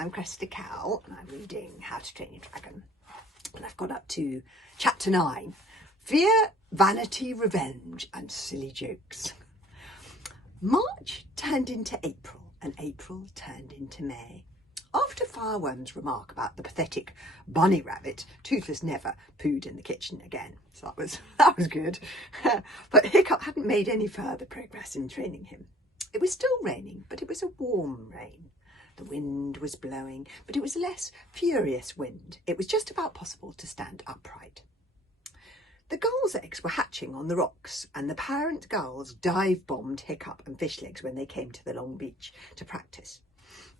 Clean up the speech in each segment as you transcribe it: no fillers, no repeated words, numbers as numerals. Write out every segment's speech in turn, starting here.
I'm Cressida and I'm reading How to Train Your Dragon. And I've got up to chapter 9, Fear, Vanity, Revenge and Silly Jokes. March turned into April and April turned into May. After Fireworm's remark about the pathetic bunny rabbit, Toothless never pooed in the kitchen again. So that was good. But Hiccup hadn't made any further progress in training him. It was still raining, but it was a warm rain. The wind was blowing, but it was a less furious wind. It was just about possible to stand upright. The gulls' eggs were hatching on the rocks, and the parent gulls dive-bombed Hiccup and Fishlegs when they came to the long beach to practice.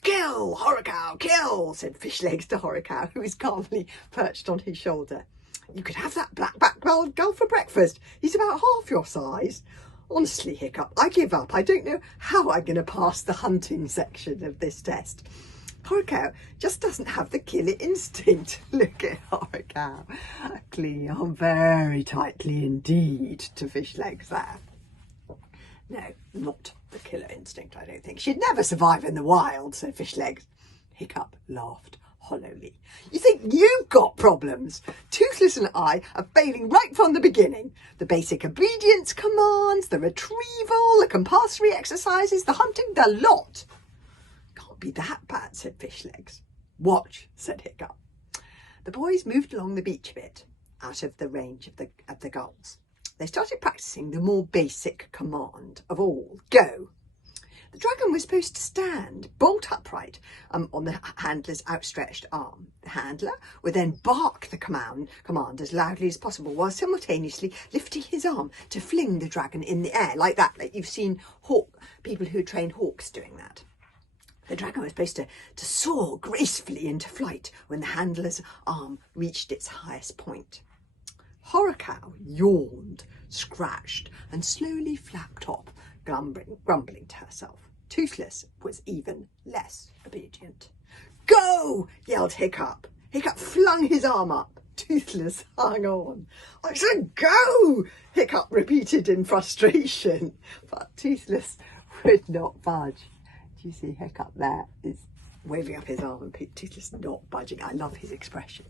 "Kill, Horricow, kill," said Fishlegs to Horricow, who was calmly perched on his shoulder. "You could have that black-backed gull for breakfast. He's about half your size." "Honestly, Hiccup, I give up. I don't know how I'm going to pass the hunting section of this test. Horricow just doesn't have the killer instinct." Look at Horricow, clinging on very tightly indeed to Fishlegs there. "No, not the killer instinct, I don't think. She'd never survive in the wild," said Fishlegs. Hiccup laughed hollowly. "You think you've got problems? Toothless and I are failing right from the beginning. The basic obedience commands, the retrieval, the compulsory exercises, the hunting, the lot." "Can't be that bad," said Fishlegs. "Watch," said Hiccup. The boys moved along the beach a bit, out of the range of the gulls. They started practicing the more basic command of all, go. The dragon was supposed to stand bolt upright on the handler's outstretched arm. The handler would then bark the command as loudly as possible while simultaneously lifting his arm to fling the dragon in the air, like that, like you've seen people who train hawks doing that. The dragon was supposed to soar gracefully into flight when the handler's arm reached its highest point. Horricow yawned, scratched and slowly flapped off, grumbling to herself. Toothless was even less obedient. "Go!" yelled Hiccup. Hiccup flung his arm up. Toothless hung on. "I said go!" Hiccup repeated in frustration, but Toothless would not budge. Do you see Hiccup there is waving up his arm and Toothless not budging? I love his expression.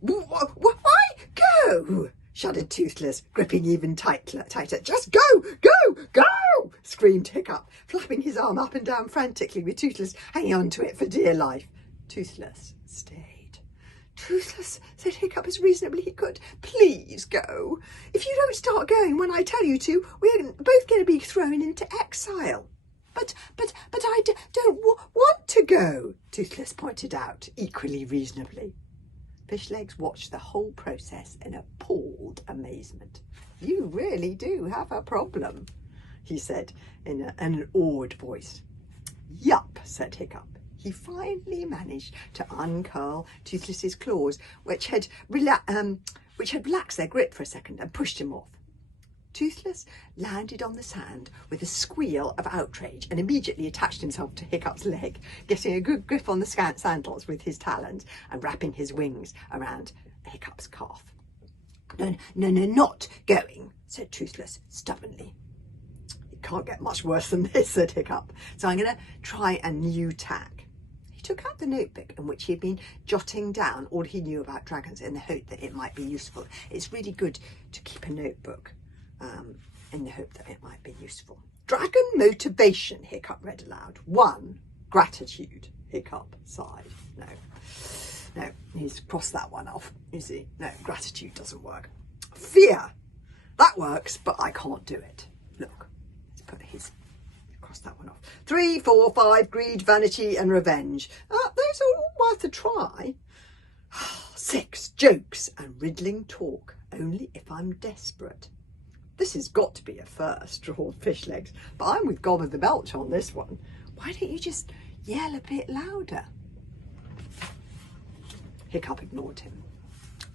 "Why go?" shuddered Toothless, gripping even tighter. "Just go, go, go!" screamed Hiccup, flapping his arm up and down frantically with Toothless hanging on to it for dear life. Toothless stayed. "Toothless," said Hiccup as reasonably he could, "please go. If you don't start going when I tell you to, we're both going to be thrown into exile." But I don't want to go," Toothless pointed out, equally reasonably. Fishlegs watched the whole process in appalled amazement. "You really do have a problem," he said in an awed voice. "Yup," said Hiccup. He finally managed to uncurl Toothless's claws, which had relaxed their grip for a second, and pushed him off. Toothless landed on the sand with a squeal of outrage and immediately attached himself to Hiccup's leg, getting a good grip on the sandals with his talons and wrapping his wings around Hiccup's calf. No, not going," said Toothless stubbornly. "It can't get much worse than this," said Hiccup, "so I'm going to try a new tack." He took out the notebook in which he had been jotting down all he knew about dragons in the hope that it might be useful. It's really good to keep a notebook in the hope that it might be useful. "Dragon motivation," Hiccup read aloud. 1, gratitude. Hiccup sighed. No, he's crossed that one off. You see, no, gratitude doesn't work. "Fear, that works, but I can't do it." Look, let's cross that one off. 3, 4, 5, greed, vanity and revenge. Those are all worth a try. 6, jokes and riddling talk, only if I'm desperate. "This has got to be a first," drawled Fishlegs, "but I'm with Gob of the Belch on this one. Why don't you just yell a bit louder?" Hiccup ignored him.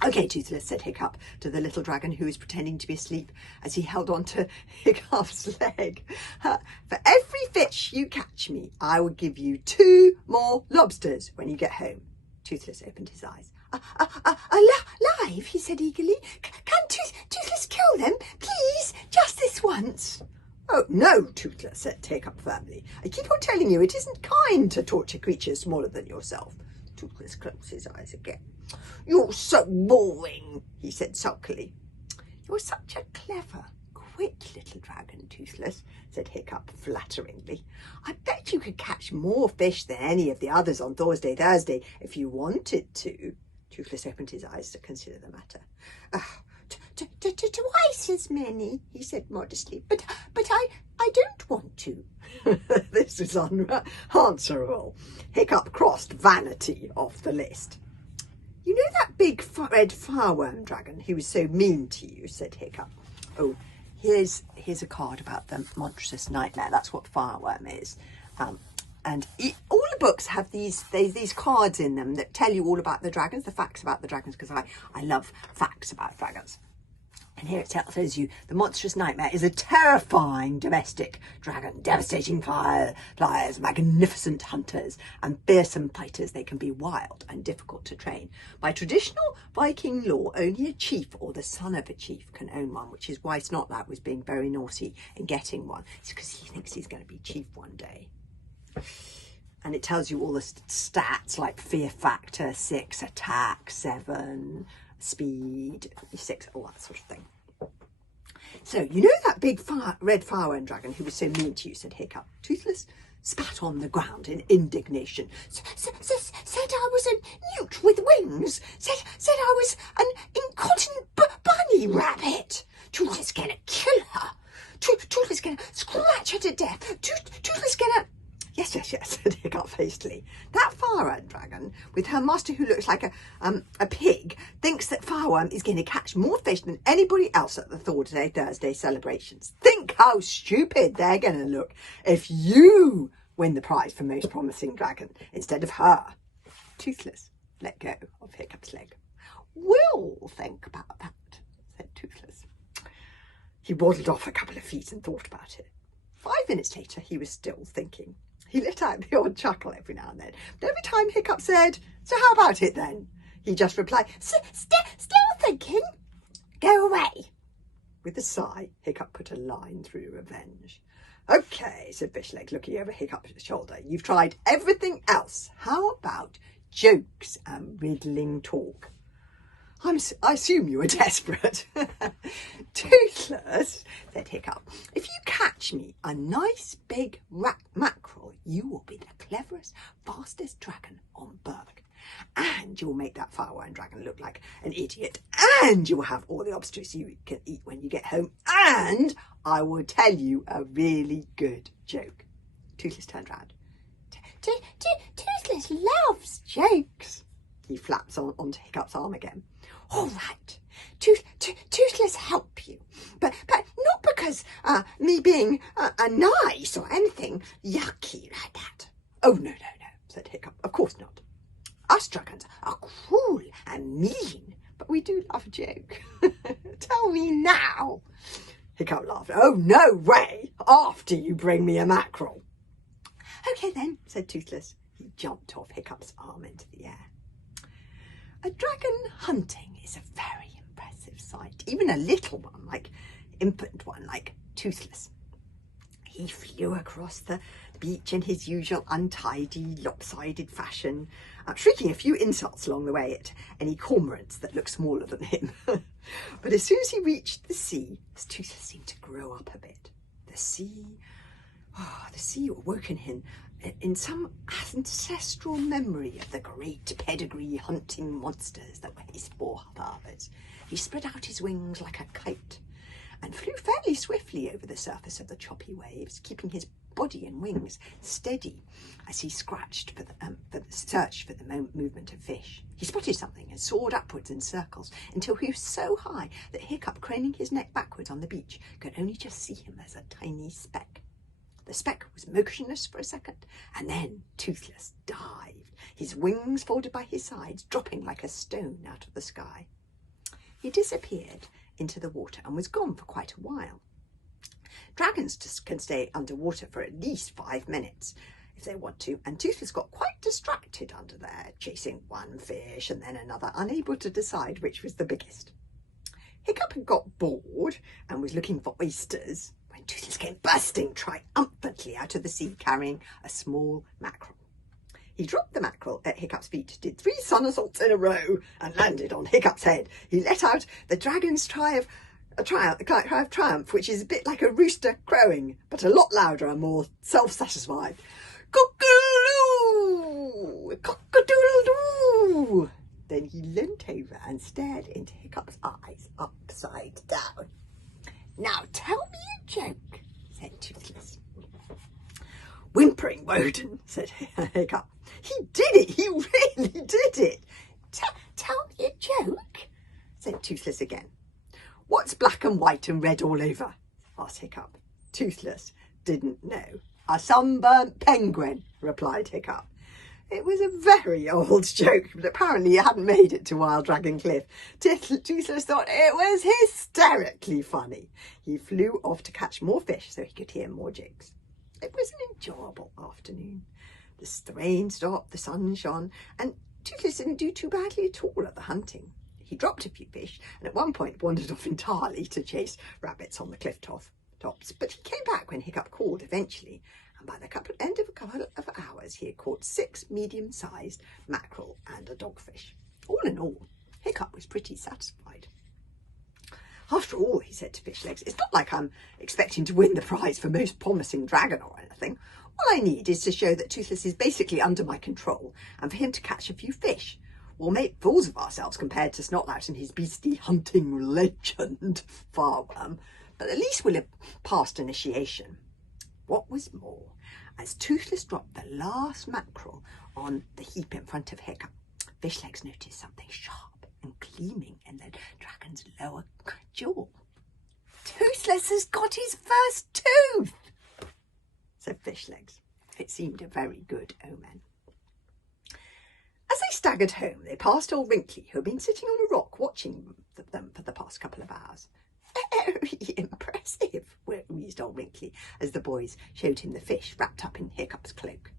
"Okay, Toothless," said Hiccup to the little dragon who was pretending to be asleep as he held on to Hiccup's leg. "For every fish you catch me, I will give you 2 more lobsters when you get home." Toothless opened his eyes. Alive?" he said eagerly. "Can Toothless kill them? Please, just this once." Oh, no, Toothless, said Hiccup firmly. I keep on telling you it isn't kind to torture creatures smaller than yourself. Toothless closed his eyes again. You're so boring, he said sulkily. You're such a clever, quick little dragon, Toothless, said Hiccup flatteringly. I bet you could catch more fish than any of the others on Thursday if you wanted to. Toothless opened his eyes to consider the matter. Twice as many, he said modestly, but I don't want to. This is unanswerable. Hiccup crossed vanity off the list. You know that big red fireworm dragon who was so mean to you, said Hiccup. Oh, here's a card about the monstrous nightmare. That's what fireworm is. And all the books have these cards in them that tell you all about the dragons, the facts about the dragons, because I love facts about dragons. And here it tells you the monstrous nightmare is a terrifying domestic dragon, devastating flyers, magnificent hunters, and fearsome fighters. They can be wild and difficult to train. By traditional Viking law, only a chief or the son of a chief can own one, which is why Snotlap was being very naughty in getting one. It's because he thinks he's going to be chief one day. And it tells you all the stats like fear factor 6, attack 7, speed 6, all that sort of thing. So, you know that big red fireworm dragon who was so mean to you, said Hiccup. Toothless spat on the ground in indignation. Said I was a newt with wings. Said I was an incontinent bunny rabbit. Toothless gonna kill her. Toothless gonna scratch her to death. Toothless gonna... Yes, said Hiccup hastily. That fireworm dragon, with her master who looks like a pig, thinks that Fireworm is going to catch more fish than anybody else at the Thursday celebrations. Think how stupid they're going to look if you win the prize for most promising dragon instead of her. Toothless let go of Hiccup's leg. We'll think about that, said Toothless. He waddled off a couple of feet and thought about it. 5 minutes later, he was still thinking. He let out the odd chuckle every now and then. But every time Hiccup said, so how about it then? He just replied, still thinking. Go away. With a sigh, Hiccup put a line through revenge. Okay, said Fishleg, looking over Hiccup's shoulder. You've tried everything else. How about jokes and riddling talk? I assume you were desperate. Toothless, said Hiccup, if you catch me a nice big mackerel, you will be the cleverest, fastest dragon on Berg. And you'll make that fireworm dragon look like an idiot. And you will have all the oysters you can eat when you get home. And I will tell you a really good joke. Toothless turned round. Toothless loves jokes. He flaps onto Hiccup's arm again. All right, Toothless help you, but not because me being nice or anything yucky like that. Oh, no, said Hiccup. Of course not. Us dragons are cruel and mean, but we do love a joke. Tell me now. Hiccup laughed. Oh, no way, after you bring me a mackerel. Okay then, said Toothless. He jumped off Hiccup's arm into the air. A dragon hunting is a very impressive sight, even a little one, infant one, like Toothless. He flew across the beach in his usual untidy, lopsided fashion, shrieking a few insults along the way at any cormorants that looked smaller than him. But as soon as he reached the sea, his Toothless seemed to grow up a bit. The sea awoke in him in some ancestral memory of the great pedigree hunting monsters that were his forefathers. He spread out his wings like a kite and flew fairly swiftly over the surface of the choppy waves, keeping his body and wings steady as he searched for the movement of fish. He spotted something and soared upwards in circles until he was so high that Hiccup, craning his neck backwards on the beach, could only just see him as a tiny speck. The speck was motionless for a second, and then Toothless dived, his wings folded by his sides, dropping like a stone out of the sky. He disappeared into the water and was gone for quite a while. Dragons can stay underwater for at least 5 minutes if they want to, and Toothless got quite distracted under there, chasing one fish and then another, unable to decide which was the biggest. Hiccup had got bored and was looking for oysters when and Toothless came bursting triumphantly out of the sea carrying a small mackerel. He dropped the mackerel at Hiccup's feet, did 3 somersaults in a row, and landed on Hiccup's head. He let out the dragon's cry of triumph, which is a bit like a rooster crowing, but a lot louder and more self-satisfied. Cock-a-doodle-doo! Cock-a-doodle-doo! Then he leant over and stared into Hiccup's eyes upside down. Now tell me a joke, said Toothless. Whimpering Woden, said Hiccup. He did it, he really did it. Tell me a joke, said Toothless again. What's black and white and red all over? Asked Hiccup. Toothless didn't know. A sunburnt penguin, replied Hiccup. It was a very old joke, but apparently it hadn't made it to Wild Dragon Cliff. Toothless thought it was hysterically funny. He flew off to catch more fish so he could hear more jokes. It was an enjoyable afternoon. The rain stopped, the sun shone, and Toothless didn't do too badly at all at the hunting. He dropped a few fish and at one point wandered off entirely to chase rabbits on the cliff tops. But he came back when Hiccup called eventually, and by the end of a couple of hours he had caught 6 medium-sized mackerel and a dogfish. All in all, Hiccup was pretty satisfied. After all, he said to Fishlegs, it's not like I'm expecting to win the prize for most promising dragon or anything. All I need is to show that Toothless is basically under my control and for him to catch a few fish. We'll make fools of ourselves compared to Snotlout and his beastly hunting legend, Farworm, but at least we'll have passed initiation. What was more, as Toothless dropped the last mackerel on the heap in front of Hiccup, Fishlegs noticed something sharp and gleaming in the dragon's lower jaw. Toothless has got his first tooth, said Fishlegs. It seemed a very good omen. As they staggered home, they passed old Wrinkly, who had been sitting on a rock watching them for the past couple of hours. Very impressive, wheezed old Wrinkly, as the boys showed him the fish wrapped up in Hiccup's cloak.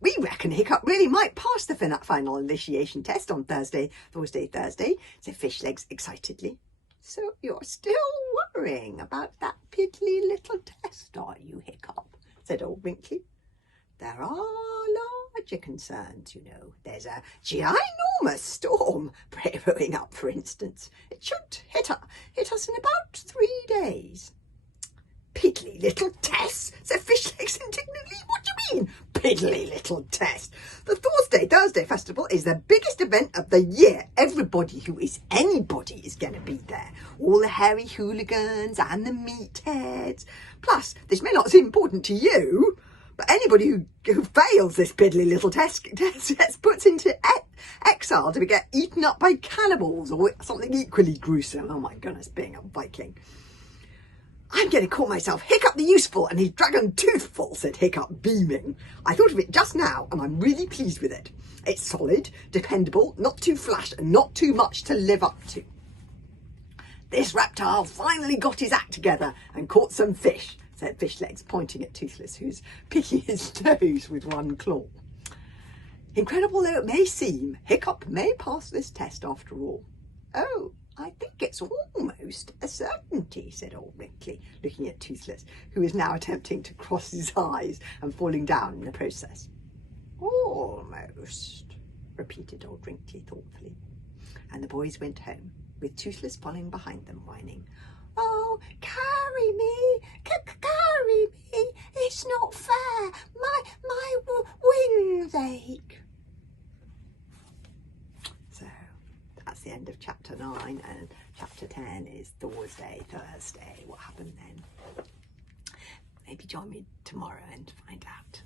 We reckon Hiccup really might pass the final initiation test on Thursday, said Fishlegs excitedly. So you're still worrying about that piddly little test, are you, Hiccup? Said old Wrinkly. There are larger concerns, you know. There's a ginormous storm brewing up, for instance. It should hit us in about 3 days. Piddly little test, said Fishlegs indignantly. What do you mean, piddly little test? The Thursday Festival is the biggest event of the year. Everybody who is anybody is going to be there. All the hairy hooligans and the meatheads. Plus, this may not seem important to you, but anybody who fails this piddly little test gets put into exile to get eaten up by cannibals or something equally gruesome. Oh my goodness, being a Viking. I'm going to call myself Hiccup the Useful and his Dragon Toothful, said Hiccup, beaming. I thought of it just now and I'm really pleased with it. It's solid, dependable, not too flash and not too much to live up to. This reptile finally got his act together and caught some fish, said Fishlegs, pointing at Toothless, who's picking his nose with one claw. Incredible though it may seem, Hiccup may pass this test after all. Oh, I think it's almost a certainty, said old Wrinkly, looking at Toothless, who is now attempting to cross his eyes and falling down in the process. Almost, repeated old Wrinkly thoughtfully. And the boys went home, with Toothless following behind them, whining, Oh, carry me, carry me, it's not fair, my wings ache. So, that's the end of chapter 9, and chapter 10 is Thursday. What happened then? Maybe join me tomorrow and find out.